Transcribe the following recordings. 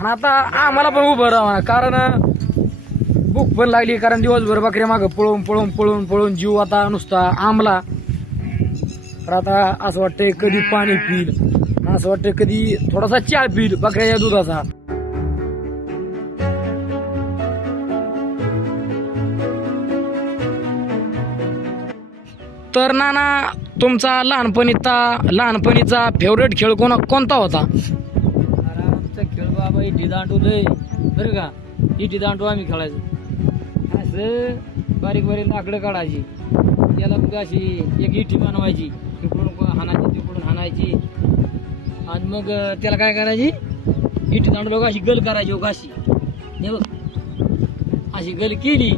आणि आता आम्हाला पण उभं राहा, कारण भूक पण लागली, कारण दिवसभर बकऱ्या मागं पळून पळून पळून पळून जीव आता नुसता आंबला. तर आता असं वाटतंय कधी पाणी पिल, असं वाटतंय कधी थोडासा चहा पिल बकऱ्याच्या दुधाचा. तर नाना, तुमचा लहानपणीचा फेवरेट खेळ कोणता होता? आमचा खेळ बाबा इटी दांडू लय बरं का. इटी दांडू आम्ही खेळायचो. असं बारीक बारीक लाकडं काढायची, त्याला मग अशी एक इटी बनवायची, इकडून हाणायची तिकडून हाणायची, आणि मग त्याला काय करायची, इटी दांडू लोक अशी गल करायची. अशी हे बघ, अशी गल केली,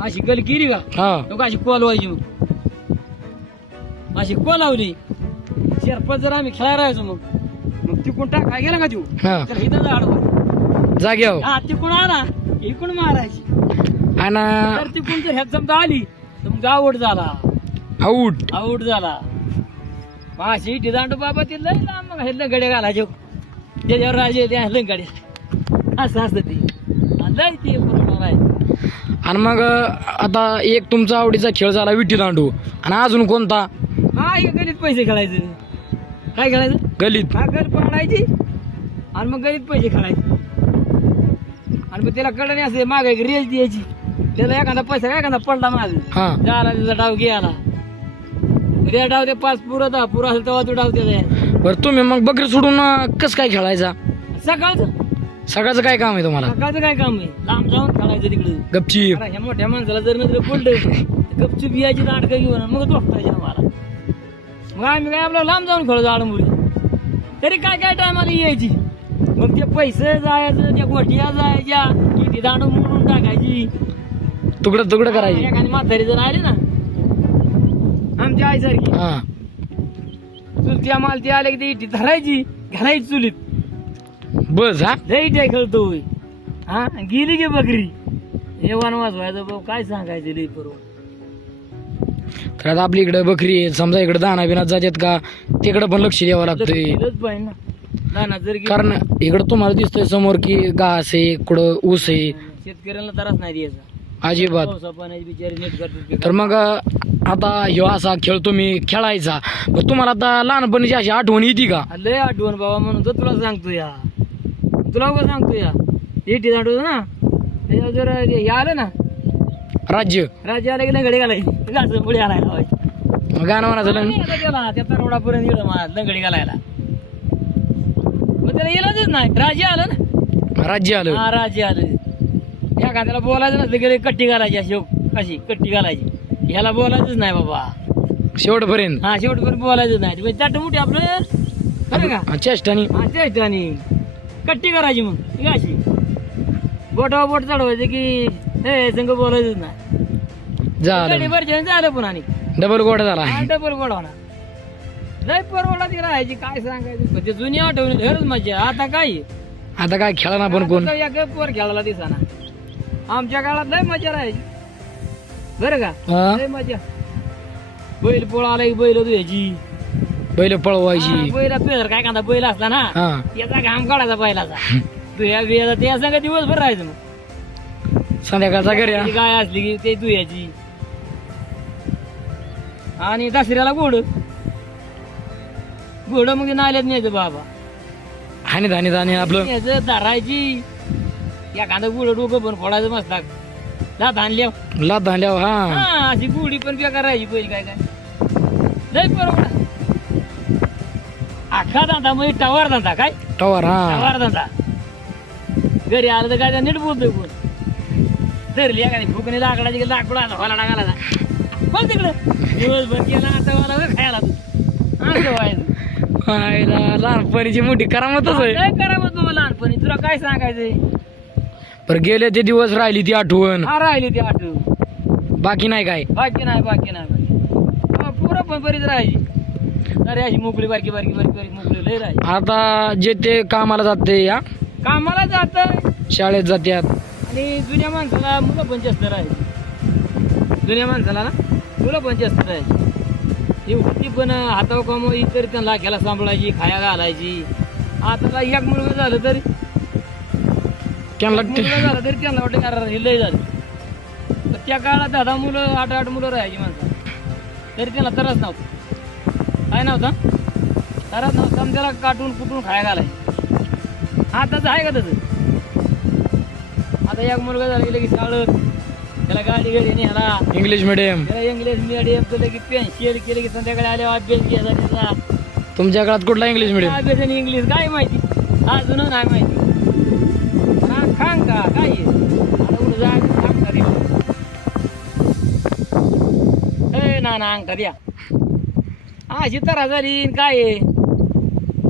अशी गल केली का लोक अशी कोलवायची. मग अशी कोलावली शेरपत जर आम्ही खेळायला राहायचो, मग तिकून टाकाय गेला का तू तर इथं झाड जाग्यावर, हा तिकून आला इकडून मारायची, आणि तर तिकून जर ह्यात समजा आली तर मग आऊट झाला. आऊट झाला. अशी इटी दांडू बाबा ते लय लांब, मग हे लंगडे घालायचे त्याच्यावर राजे त्या लंगडे, असं असतं ते लय ते बरोबर आहे. आणि मग आता एक तुमचा आवडीचा खेळ झाला विटी दांडू, आणि अजून कोणता? हा हे गलीत पैसे खेळायचं. काय खेळायचं? गलीत. हा गल पडायची आणि मग गलीत पैसे खेळायचे, आणि मग त्याला कडे असे मागे एक रेल द्यायची, त्याला एखादा पैसा एखादा पडला माझं झाला त्याचा डाव घ्यायला. त्या डाव ते 5 पुरं 10 पुरं असेल तेव्हा तो डाव त्याचा. बरं, तुम्ही मग बकरी सोडून कसं काय खेळायचा? सकाळचं काय काम आहे तुम्हाला? सकाळचं काय काम आहे, लांब जाऊन खेळायचं तिकडे गपचीप. ह्या मोठ्या माणसाला जर नजर पडलं गपचूप यायची नाटकं घेऊन मग झोपतायचे आम्हाला. मग आम्ही काय आपलं लांब जाऊन खेळतो आडमुडी, तरी काय काय टायमाला यायची. मग ते पैसे जायचं, त्या गोठ्या जायच्या, किती दांडू मोडून टाकायची, तुकडं करायची. एखादी म्हातारी जर आली ना आमच्या आईसारखी, चुलत्या मालती आले की ती इटी धरायची, घालायची चुलीत. बस. हा लई इट्या खेळतोय. हा गेली की बकरी हे वनवास व्हायचं भाऊ, काय सांगायचं लई करू. तर आता आपली इकडे बकरी आहे, समजा इकडे दाना बिना जातात का, तिकडे पण लक्ष द्यावं लागतंय. पाहिजे ना दाना जर कारण इकडं तुम्हाला दिसतंय समोर की घास आहे, कुठं ऊस आहे, शेतकऱ्यांना त्रास नाही द्यायचा अजिबात. पाण्याची बिचारी नीट करतात. तर मग आता ह्यो असा खेळ तुम्ही खेळायचा, पण तुम्हाला आता लहानपणीची अशी आठवण येते का? लय आठवण बाबा, म्हणून तर तुला सांगतो या, तुला उगा सांगतो या. इटी दांडू ना त्याच्यावर जर हे आलं ना राज्य आलं की लंगडी घालायची, घास पुढे आणायला लावायची. मग गाणं म्हणायचं त्याला त्या तरोडापर्यंत गेलं मला लंगडी घालायला. मग त्याला येलाच नाही, राज्य आलं ना, राज्य आलं. हा राज्य आलं. एखाद्याला बोलायचं नसलं की कट्टी घालायची, अशी कशी कट्टी घालायची. ह्याला बोलायचंच नाही बाबा शेवटपर्यंत. हा शेवटपर्यंत बोलायचं नाही. त्याट मोठी आपलं बरं का चेष्टानी. हा चेष्टानी कट्टी करायची. मग ती अशी बोटावर बोट चढवायचं की हे संघ बोलायचंच नाही. झालं झालं पण आणि डबल गोडा झाला. डबल गोड होणार. लय परवडा ती राहायची, काय सांगायचं. ते जुनी आठवणी खरंच मजा. आता काय आता काय खेळा ना पण कोण पोर खेळायला दिसाना. आमच्या काळात लय मजा राहायची बरं का. लय मजा. बैल पोळाला की बैल धुयाची, बैल पळवायची. बैला तुझ्या काय कांदा बैल असला ना याचा घाम काढायचा बैलाचा, तुझ्या बियाचा त्या संग दिवसभर राहायचं. मग संध्याकाळचा घरी गाय असली की ते धुयाची. आणि दसऱ्याला घोड मग ते नाल्यात न्यायचं बाबा, हानी धानी धानी आपलं न्यायचं धरायची. एखादं गुड डोकं पण फोडायचं मस्त लात आणल्यावर लात धांड्याव. हा अशी गुढी पण बेकार राहायची पहिली. काय काय लय बरोबर. अख्खा धंदा म्हणजे टवार धंदा. काय टवर. हा टवार धंदा. घरी आलं तर काय नीट बोलतोय कोण. धरली एखादी फुकणी लाकडाची लाकडा व्हायला टाकायला पण तिकडं दिवसभर गेला आता मला खायला तू असं व्हायचं. लहानपणीची मोठी करामतच आहे. काय करावं तुम्हाला लहानपणी, तुला काय सांगायचंय. पर गेले ते दिवस राहिली ती आठवण. हा राहिली ती आठवण, बाकी नाही काय. बाकी नाही पुरं पण बरीच राहायची. अरे अशी मोकळी बारकी बारकी बारकी बारकी मोकळी लय राहायची. आता जे ते कामाला जाते या कामाला जात, शाळेत जात्यात. आणि जुन्या माणसाला मुलं पण जास्त राहायची. जुन्या माणसाला ना मुलं पण जास्त राहायची. ती पण हातावर कमवायची तरी त्यांना खेळा सांभाळायची, खाया घालायची. आता एक मुलगा झालं तरी त्यांना मुलगा झाला तरी त्यांना वाटतं अरे हे लय झालं. तर त्या काळात 10 मुलं 8 मुलं राहायची माणसं तरी त्यांना त्रास नव्हता. काय नव्हता त्रास नव्हता. त्याला काटून कुटून खाया घालाय. आताच आहे का तसं? आता एक मुलगा झाला की लगेच शाळेत त्याला गाडी न्यायला इंग्लिश मिडियम. त्याला इंग्लिश मिडियम केलं की पेन्शिल केलं की संध्याकाळी आल्यावर अभ्यास घ्यायचा त्याचा. तुमच्या काळात कुठला इंग्लिश मिडियम? अभ्यास आणि इंग्लिश काय माहिती अजून नाही माहिती. खांग का काय आहे? आता उठं जा खांग का द्या. ए ना अंक द्या. अशी तरा झाली काय आहे?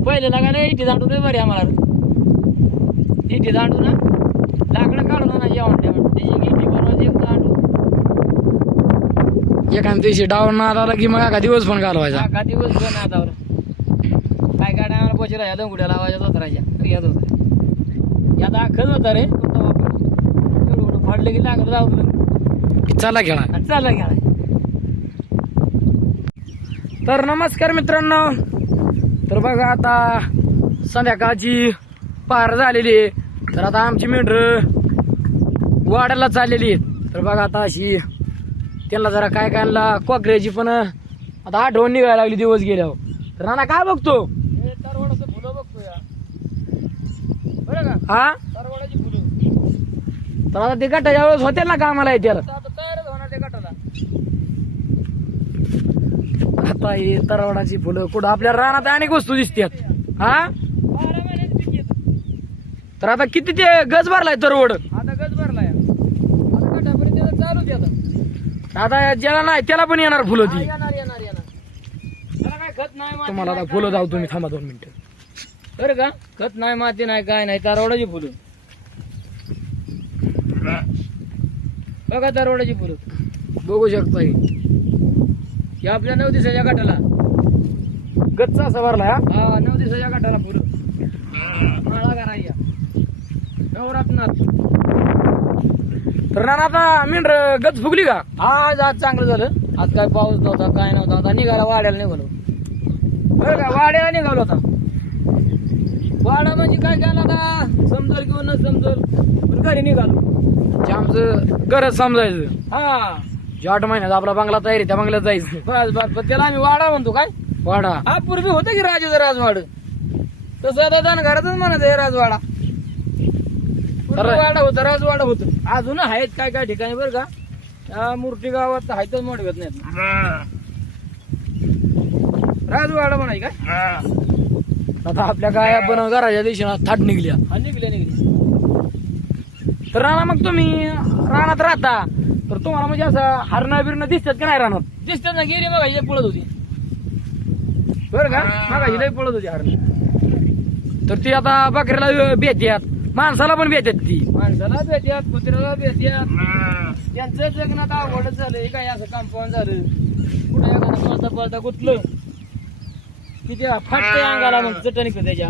पहिले लागायला इटी दांडू नाही बरे आम्हाला. इटी दांडू ना लाकडं काढून ना जेवण जेवण त्याची इटी बनवायची एक दांडू. एखाद्या दिवशी डाऊन नाद आला की मग एका दिवस पण घालवायचा. का दिवस दोन हातावर काय गाड्या आम्हाला पोचे राहायच्या दंगुड्या लावायच्या दोतराच्या यात होतं. यात आखच होता रे एवढं फाडलं की लागलं लावलं चला खेळा. चालला घ्या. तर नमस्कार मित्रांनो. तर बघा आता संध्याकाळची पार झालेली आहे. तर आता आमची मेंढर वाड्याला चाललेली आहे. तर बघा आता अशी त्यांना जरा काय कायला कोकऱ्याची पण आता आठवण निघायला लागली दिवस गेल्यावर. तर नाना काय बघतो? तरवडाचं फुलं बघतो या बरं का हा तरवडाची फुलं. तर आता ते गटाच्या वेळेस होते ना कामाला येते. आता तयारच होणार त्या गटाला. आता हे तरवडाची फुलं कुठं आपल्या रानात अनेक वस्तू दिसतात. हा 12 महिन्याचं पीक येतं. तर आता किती ते गज भरलाय तरवड? आता गज भरलाय. आता गटापर्यंत त्याचं चालूच आहे आता. आता ज्याला नाही त्याला पण येणार फुलं ती. येणार येणार येणार. त्याला काय खत नाही माती तुम्हाला आता नाही, फुलं काय जाऊ नाही, तुम्ही काय थांबा 2 मिनिटं. नाही. बरं का खत नाही माती नाही काय नाही तरवडाची फुलं बघा. तरवडाची फुलं बघू शकता हे आपल्या 9 दिवसाच्या गटाला. गच्चा असा भरला. हा 9 दिवसाच्या गटाला फुलं माळा करायच्या नवरात्रात. तर नाना आता मेंढर गच फुगली का? आज चांगलं झालं. आज काय पाऊस नव्हता काय नव्हता. आता निघाला वाड्याला निघालो. बरं का वाड्याला निघालो होता. वाडा म्हणजे काय केलं आता समजल किंवा न समजल पण घरी निघालो. जे आमचं गरज समजायचं. हा 8 महिन्यात आपला बंगला तयारी त्या बंगल्यात जायचं. बस बस पण त्याला आम्ही वाडा म्हणतो. काय वाडा हा पूर्वी होतं की राजाचं राजवाड तसं आता धनगरातच म्हणत आहे राजवाडा. पूर्वी वाडा होता राजवाडा होतं. अजून आहेत काय काय ठिकाणी बरं का. या मूर्ती गावात आहेतच मोठवत नाहीत. राजवाडा म्हणाय काय. आता आपल्या गाया पण घराच्या दिशेला थाट निघल्या. हा निघले निघले. तर नाना मग तुम्ही रानात राहता तर तुम्हाला म्हणजे असं हरणं बिरणं दिसतात की नाही रानात? दिसतात ना गेली बघा एक पळत होती बरं का. बघा हिला पळत होती हरण. तर ती आता बकऱ्याला भेटतात माणसाला पण भेटतात ती. माणसाला भेटतात कुत्र्याला भेटतात. त्यांचं जगण्यात आवडच झालं. हे काय असं कंपाऊंड झालं कुठं एखादा पळता पळता गुतलं किती फाटते अंगाला मग चटणी त्याच्या.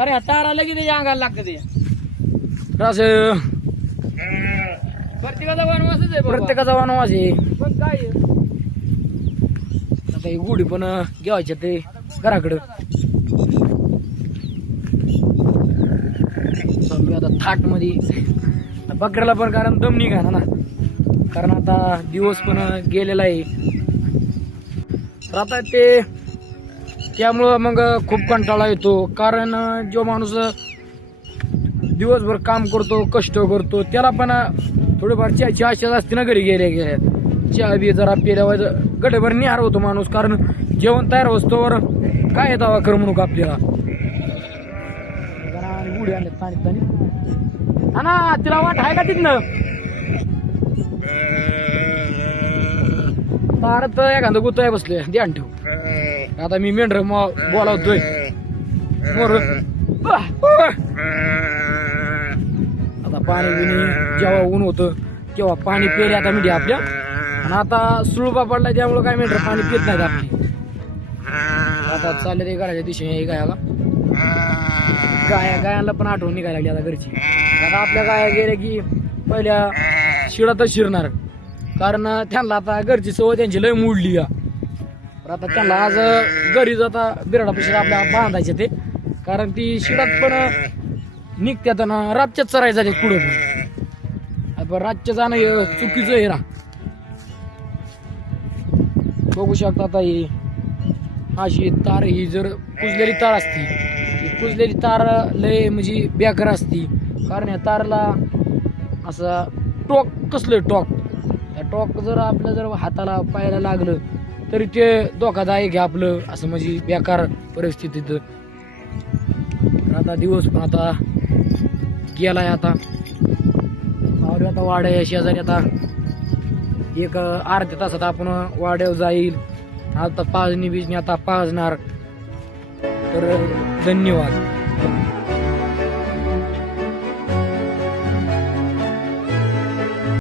अरे तारा लगी त्याच्या अंगाला लागतं त्याच्या. तर असं प्रत्येकाचा वनवासच आहे बाबा. प्रत्येकाचा वनवास आहे. पण काय आहे? आता ही गुढी पण घ्यायच्या ते घराकडं. चालू आता थाट मध्ये बकऱ्याला पण कारण दम निघाला ना. कारण आता दिवस पण गेलेला आहे. तर आता ते त्यामुळं मग खूप कंटाळा येतो. कारण जो माणूस दिवसभर काम करतो कष्ट करतो त्याला पण थोडीफार चहाची आशा असते ना. घरी गेल्या चहा बी जरा पेल्यावर गटभर निहार होतो माणूस. कारण जेवण तयार होतोवर काय येतं करमणूक आपल्याला. गुढी आणले पाणी पाणी हा ना. तिला वाट आहे का तिथनं? भारत एखादं गुतोय बसले ध्यान ठेव. आता मी मेंढर बोलावतोय मोर. आता पाणी बिणी जेव्हा ऊन होतं तेव्हा पाणी पेले आता मिठी आपल्या. आणि आता सुळपा पडला त्यामुळे काय मेंढर पाणी पित नाहीत आपली. आता चालले ते घराच्या दिशेने गायाला. गायांना पण आठवण निघायला लागली आता घरची. आता आपल्या गाया गेल्या की पहिल्या शिळातच शिरणार. कारण त्यांना आता घरची सवय त्यांची लय मोडली. तर आता त्यांना आज घरी जाता बिराडापाशी आपल्या बांधायचे ते, कारण ती शिडात पण निघत्यात ना रातच्याच चराय जाते पुढे पण रातच्या जाणं हे चुकीचं आहे ना. बघू शकता आता ही अशी तार, ही जर कुजलेली तार असती, ही कुजलेली तार लय म्हणजे बेकार असती, कारण या तारला असा टॉक कसलं टॉक, त्या टॉक जर आपल्या जर हाताला पायाला लागलं तरी ते धोकादायक आहे आपलं, असं म्हणजे बेकार परिस्थितीत. आता दिवस पण आता गेलाय, आता आता वाड्या शेजारी आता एक अर्ध्या तासात आपण वाड्यावर जाईल. आता पाजणी बिजणी आता पाजणार. तर धन्यवाद.